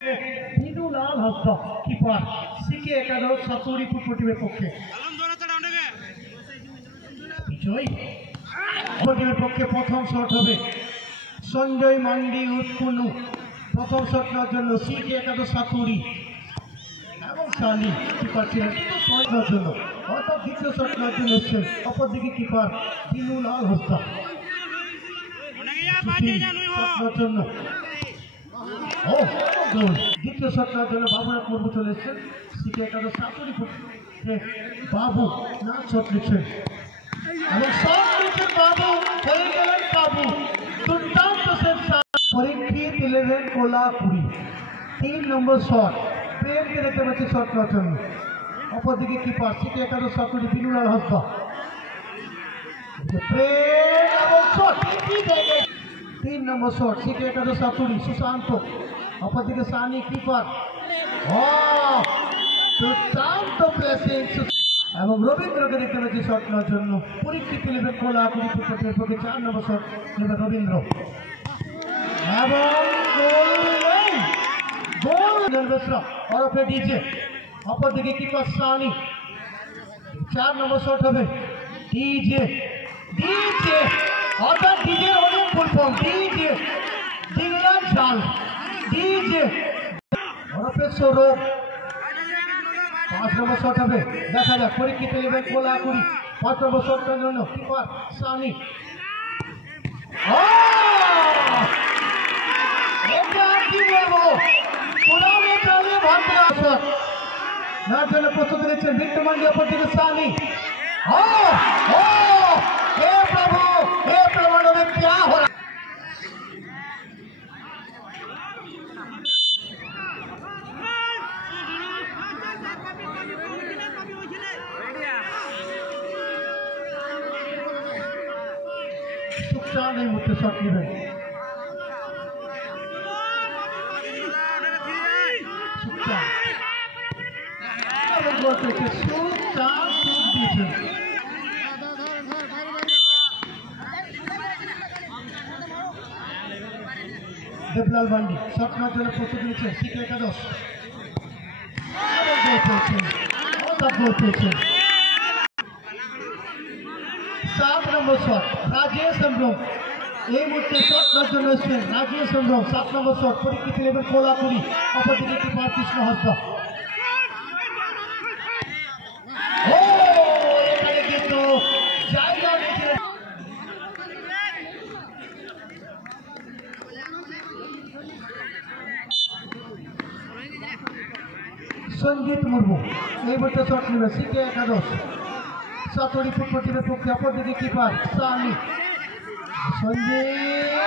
লাল হস্ত কিপার সিকে একাদশ সাতুরি ফুটবলের পক্ষে ফুটবলের পক্ষে প্রথম শট হবে সঞ্জয় মান্ডি উৎকুনু। প্রথম শট নেওয়ার জন্য সিকে একাদশ সাতুরি এবং সালি কিপার ছিলেন নেওয়ার জন্য, অর্থাৎ দ্বিতীয় শট নেওয়ার জন্য এসছেন অপরদিকে কিপার দিনু লাল হস্ত জন্য। দ্বিতীয় শট নেওয়ার জন্য বাবুনাথ মুর্মু চলে এসছেন সিকে একাদশ সাতুরি বাবু না শট নিচ্ছেন এবং শট নিচ্ছেন বাবু হয়ে গেলেন বাবু। দুর্দান্ত পরীক্ষিত 11 কোলাপুরি 3 নম্বর শট প্রেমকে দেখতে পাচ্ছি শট নেওয়ার জন্য। অপরদিকে কিপার সিকে একাদশ সাতুরি দিনু লাল হস্ত প্রেম এবং শট 3 নম্বর শট সিকে একাদশ সাতুরি সুশান্ত। অপরদিকে সানি কিপার দুর্দান্ত প্লেসিং এবং রবীন্দ্রকে দেখতে পাচ্ছি শট নেওয়ার জন্য। পরীক্ষিত 11 কোলাপুরি ফুটবলের পক্ষে 4 নম্বর শট নেবেন রবীন্দ্র এবং গোল ডিজে। অপরদিকে কিপার সানি 4 নম্বর শট হবে ডিজে ডিজে অর্থাৎ ডিজে অনেক ফুল ফর্ম ডিজে দিলাম ঝাল ডিজে সৌরভ 5 নম্বর শট হবে। দেখা যাক পরীক্ষিত 11 কোলাপুরি 5 নম্বর শটটার জন্য কিপার সানি প্রস্তুত নিচ্ছেন বিট্টু মান্ডি। অপরদিকে সানি प्रभु हे प्रमाणों में क्या हो रहा सुखचांद नहीं मुझसे शॉट नहीं है देवलाल बांडी शॉट नेওয়ার জন্য প্রস্তুত নিচ্ছেন সিকে একাদশ। 7 নম্বর শট রাজেশ হেমব্রম এই মুহূর্তে শট নেওয়ার জন্য এসেছেন রাজেশ হেমব্রম। 7 নম্বর শট পরীক্ষিত 11 কোলাপুরি। অপরদিকে কিপার কৃষ্ণ হাসদা এখানে কিন্তু জায়গা সঞ্জিত মুর্মু এই মুহূর্তে শট নেবে সিকে একাদশ সাতুরি ফুটবলের পক্ষে। অপরদিকে কিপার সানি সঞ্জিত